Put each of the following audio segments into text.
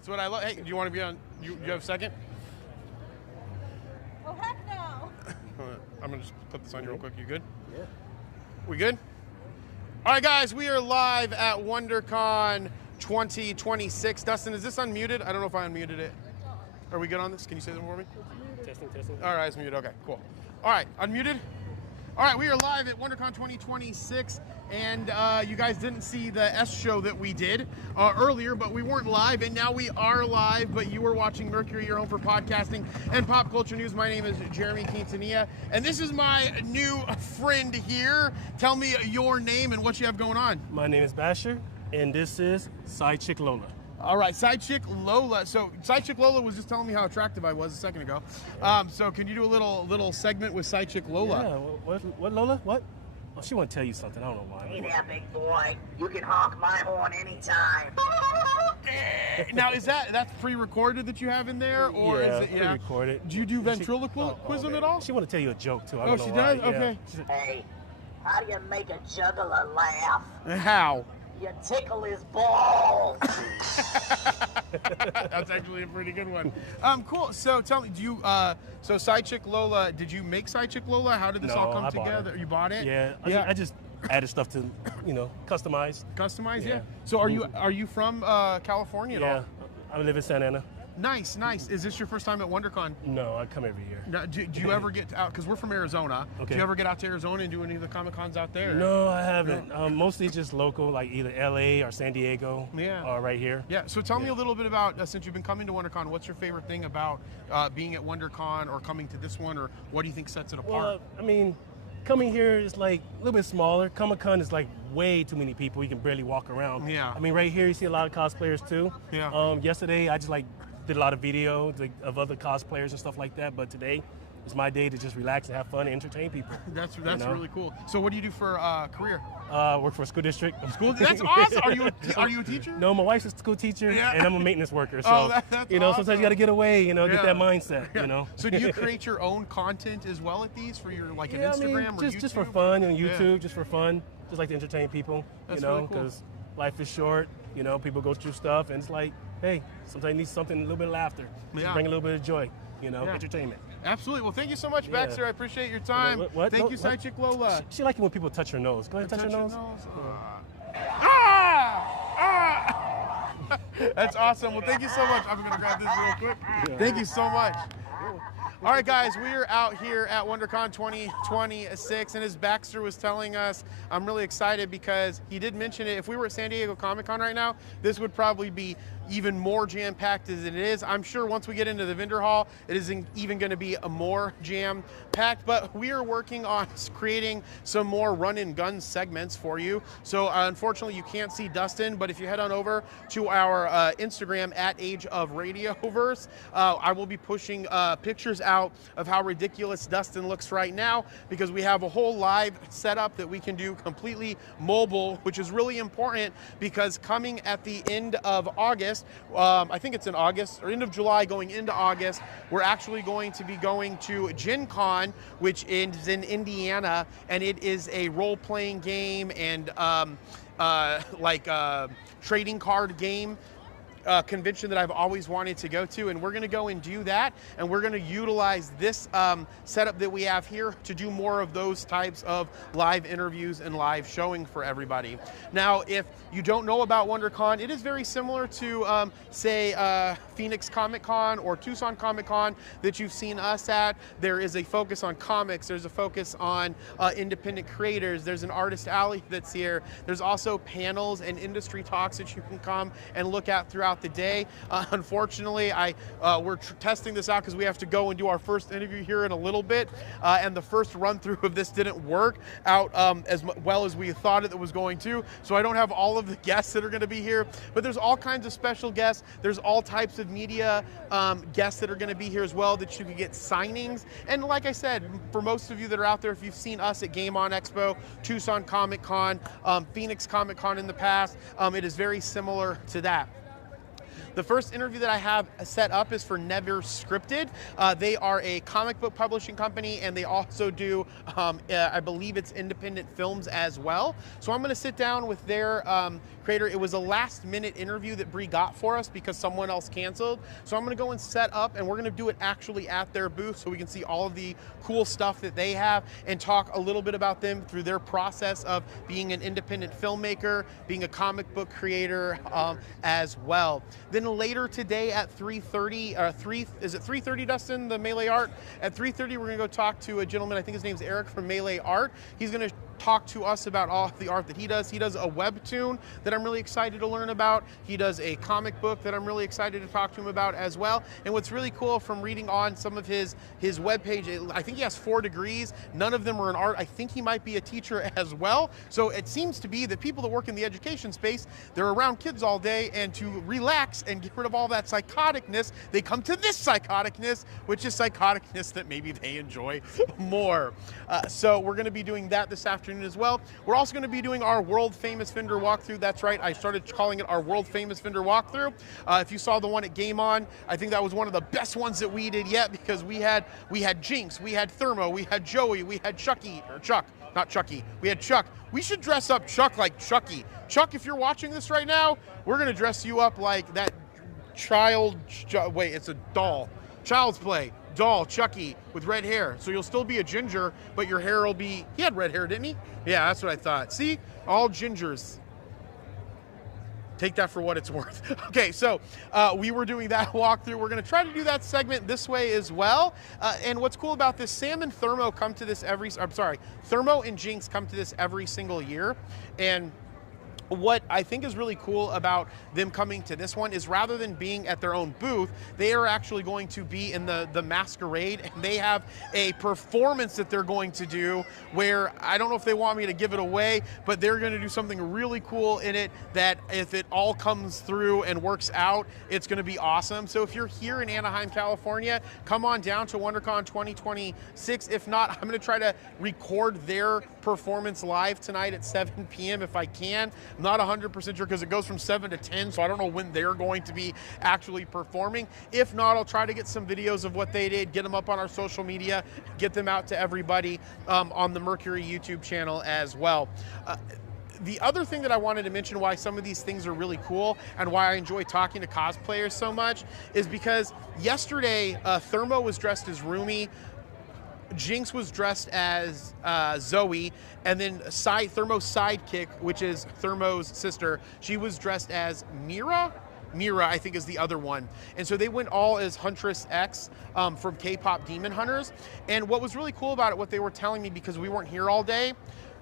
That's what I love. Hey, do you want to be on? You have a second? Oh, heck no. I'm gonna just put this on you real quick. You good? Yeah. We good? All right, guys, we are live at WonderCon 2026. Dustin, is this unmuted? I don't know if I unmuted it. Are we good on this? Can you say that for me? Testing. All right, it's muted. Okay, cool. All right, unmuted. All right, we are live at WonderCon 2026, and you guys didn't see the S show that we did earlier, but we weren't live, and now we are live, but you were watching Mercury, your home for podcasting and pop culture news. My name is Jeremy Quintanilla, and this is my new friend here. Tell me your name and what you have going on. My name is Basher, and this is Side Chick Lola. All right, Side Chick Lola. So Side Chick Lola was just telling me how attractive I was a second ago. So can you do a little segment with Side Chick Lola? Yeah, what Lola? What? Oh, she want to tell you something. I don't know why. Hey there, big boy. You can honk my horn anytime. Now, that's pre-recorded that you have in there, or Yeah, is it pre-recorded. Do you do ventriloquism at all? She want to tell you a joke too. I Oh, don't know she why. does? Okay. Yeah. Hey, how do you make a juggler laugh? How? You tickle his balls. That's actually a pretty good one. Cool. So tell me, do you? So Side Chick Lola, did you make Side Chick Lola? How did this all come I bought together? it. You bought it? Yeah. I just added stuff to, customize. Customized, Yeah. yeah. So are you from California at Yeah. all? I live in Santa Ana. Nice. Is this your first time at WonderCon? No, I come every year. Now, do you ever get out? Because we're from Arizona. Okay. Do you ever get out to Arizona and do any of the Comic Cons out there? No, I haven't. Mostly just local, like either LA or San Diego. Yeah. Or right here. Yeah. So tell me a little bit about since you've been coming to WonderCon. What's your favorite thing about being at WonderCon or coming to this one, or what do you think sets it apart? Well, I mean, coming here is like a little bit smaller. Comic-Con is like way too many people. You can barely walk around. Yeah. I mean, right here you see a lot of cosplayers too. Yeah. Yesterday I just did a lot of videos of other cosplayers and stuff like that. But today is my day to just relax and have fun and entertain people. That's really cool. So what do you do for career? Work for a school district. School? That's awesome. Are you a teacher? No, my wife's a school teacher, Yeah. and I'm a maintenance worker. So, Oh, that's sometimes awesome. you got to get away, get Yeah. that mindset, Yeah. So do you create your own content as well at these for your an Yeah, Instagram or YouTube? just for fun on Yeah. YouTube, just for fun, just like to entertain people, That's really cool. because life is short. People go through stuff, and it's like, hey, sometimes you need something, a little bit of laughter, Yeah. just bring a little bit of joy, entertainment. Absolutely. Well, thank you so much, Yeah. Baxter. I appreciate your time. What? Thank No, you, what? Side Chick Lola. She like it when people touch her nose. Go ahead and touch her nose. That's awesome. Well, thank you so much. I'm going to grab this real quick. Thank you so much. All right, guys, we are out here at WonderCon 2026, and as Baxter was telling us, I'm really excited because he did mention it. If we were at San Diego Comic-Con right now, this would probably be even more jam-packed as it is. I'm sure once we get into the vendor hall, it is even going to be a more jam-packed, but we are working on creating some more run-and-gun segments for you. So unfortunately, you can't see Dustin, but if you head on over to our Instagram at Age of Radioverse, I will be pushing pictures out of how ridiculous Dustin looks right now, because we have a whole live setup that we can do completely mobile, which is really important because coming at the end of August, I think it's in August, or end of July going into August, we're actually going to be going to Gen Con, which is in Indiana, and it is a role-playing game and trading card game convention that I've always wanted to go to, and we're going to go and do that, and we're going to utilize this setup that we have here to do more of those types of live interviews and live showing for everybody. Now, if you don't know about WonderCon, it is very similar to, say, Phoenix Comic Con or Tucson Comic Con that you've seen us at. There is a focus on comics. There's a focus on independent creators. There's an artist alley that's here. There's also panels and industry talks that you can come and look at throughout the day. Unfortunately, we're testing this out because we have to go and do our first interview here in a little bit, and the first run through of this didn't work out as well as we thought it was going to, so I don't have all of the guests that are going to be here, but there's all kinds of special guests. There's all types of media guests that are going to be here as well that you can get signings, and like I said, for most of you that are out there, if you've seen us at Game On Expo, Tucson Comic Con, Phoenix Comic Con in the past, it is very similar to that. The first interview that I have set up is for Never Scripted. They are a comic book publishing company, and they also do, I believe it's independent films as well. So I'm going to sit down with their creator. It was a last minute interview that Bree got for us because someone else canceled. So I'm gonna go and set up, and we're gonna do it actually at their booth so we can see all of the cool stuff that they have and talk a little bit about them through their process of being an independent filmmaker, being a comic book creator as well. Then later today at 3:30, is it 3:30, Dustin, the Melee Art? At 3:30, we're gonna go talk to a gentleman, I think his name's Eric from Melee Art. He's gonna talk to us about all the art that he does. He does a webtoon that I'm really excited to learn about. He does a comic book that I'm really excited to talk to him about as well. And what's really cool from reading on some of his webpage, I think he has 4 degrees. None of them are in art. I think he might be a teacher as well. So it seems to be that people that work in the education space, they're around kids all day, and to relax and get rid of all that psychoticness, they come to this psychoticness, which is psychoticness that maybe they enjoy more. So we're gonna be doing that this afternoon as well. We're also going to be doing our world famous vendor walkthrough. That's right, I started calling it our world famous vendor walkthrough. If you saw the one at Game On, I think that was one of the best ones that we did yet, because we had Jinx, we had Thermo, we had Joey, we had Chucky, or Chuck, not Chucky. We had Chuck. We should dress up Chuck like Chucky. Chuck, if you're watching this right now, we're going to dress you up like that wait, it's a doll. Child's Play. Doll, Chucky, with red hair. So you'll still be a ginger, but your hair will be, he had red hair, didn't he? Yeah, that's what I thought. See, all gingers. Take that for what it's worth. Okay, so we were doing that walkthrough. We're gonna try to do that segment this way as well. And what's cool about this, Sam and Thermo come to this Thermo and Jinx come to this every single year. And what I think is really cool about them coming to this one is, rather than being at their own booth, they are actually going to be in the masquerade, and they have a performance that they're going to do where, I don't know if they want me to give it away, but they're going to do something really cool in it that, if it all comes through and works out, it's going to be awesome. So if you're here in Anaheim, California, come on down to WonderCon 2026. If not, I'm going to try to record their performance live tonight at 7 p.m. if I can. I'm not 100% sure, because it goes from 7 to 10, so I don't know when they're going to be actually performing. If not, I'll try to get some videos of what they did, get them up on our social media, get them out to everybody on the Mercury YouTube channel as well. The other thing that I wanted to mention, why some of these things are really cool and why I enjoy talking to cosplayers so much, is because yesterday Thermo was dressed as Rumi, Jinx was dressed as Zoe, and then Thermo's sidekick, which is Thermo's sister, she was dressed as Mira, I think, is the other one. And so they went all as Huntress X from K-pop Demon Hunters. And what was really cool about it, what they were telling me, because we weren't here all day,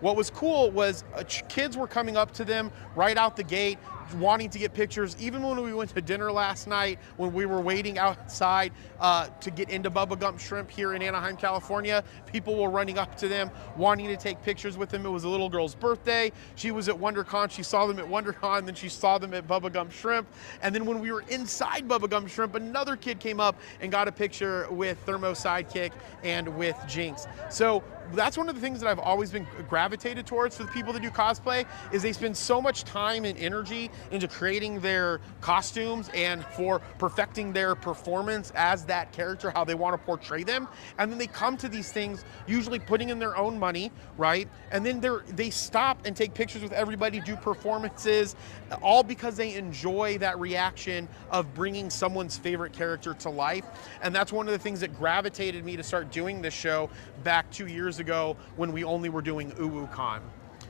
what was cool was kids were coming up to them right out the gate, wanting to get pictures. Even when we went to dinner last night, when we were waiting outside to get into Bubba Gump Shrimp here in Anaheim, California, people were running up to them, wanting to take pictures with them. It was a little girl's birthday. She was at WonderCon. She saw them at WonderCon, then she saw them at Bubba Gump Shrimp. And then when we were inside Bubba Gump Shrimp, another kid came up and got a picture with Thermo Sidekick and with Jinx. So that's one of the things that I've always been gravitated towards for the people that do cosplay, is they spend so much time and energy into creating their costumes and for perfecting their performance as that character, how they want to portray them. And then they come to these things, usually putting in their own money, right? And then they stop and take pictures with everybody, do performances, all because they enjoy that reaction of bringing someone's favorite character to life. And that's one of the things that gravitated me to start doing this show back 2 years ago, when we only were doing UwuCon.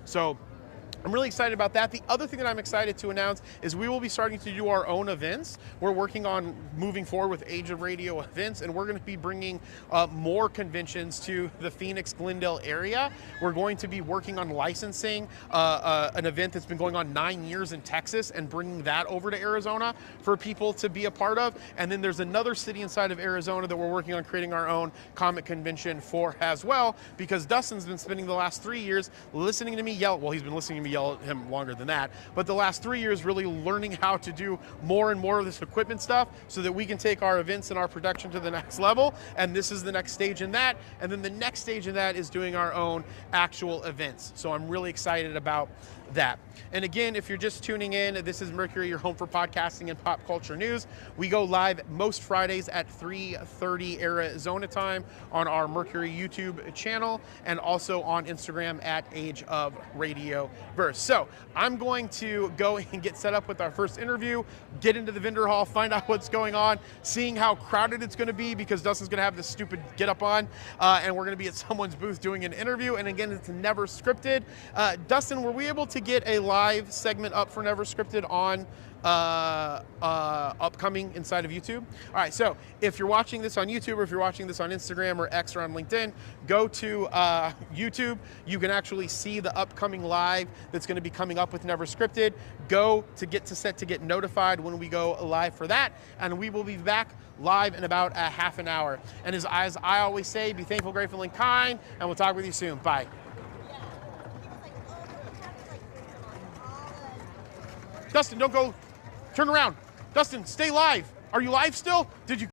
So I'm really excited about that. The other thing that I'm excited to announce is we will be starting to do our own events. We're working on moving forward with Age of Radio events, and we're going to be bringing more conventions to the Phoenix, Glendale area. We're going to be working on licensing an event that's been going on 9 years in Texas, and bringing that over to Arizona for people to be a part of. And then there's another city inside of Arizona that we're working on creating our own comic convention for as well, because Dustin's been spending the last 3 years listening to me yell. Well, he's been listening to me yell at him longer than that, but the last 3 years really learning how to do more and more of this equipment stuff, so that we can take our events and our production to the next level. And this is the next stage in that. And then the next stage in that is doing our own actual events. So I'm really excited about that. And again, if you're just tuning in, this is Mercury, your home for podcasting and pop culture news. We go live most Fridays at 3:30 Arizona time on our Mercury YouTube channel and also on Instagram at Age of Radio Verse. So I'm going to go and get set up with our first interview, get into the vendor hall, find out what's going on, seeing how crowded it's going to be because Dustin's going to have this stupid get up on, and we're going to be at someone's booth doing an interview. And again, it's never scripted. Dustin, were we able to get a live segment up for Never Scripted on upcoming inside of YouTube? All right, so if you're watching this on YouTube or if you're watching this on Instagram or X or on LinkedIn, go to YouTube. You can actually see the upcoming live that's going to be coming up with Never Scripted. Go to get set to get notified when we go live for that, and we will be back live in about a half an hour. And as I always say, be thankful, grateful, and kind, and we'll talk with you soon. Bye. Dustin, don't go. Turn around. Dustin, stay live. Are you live still? Did you?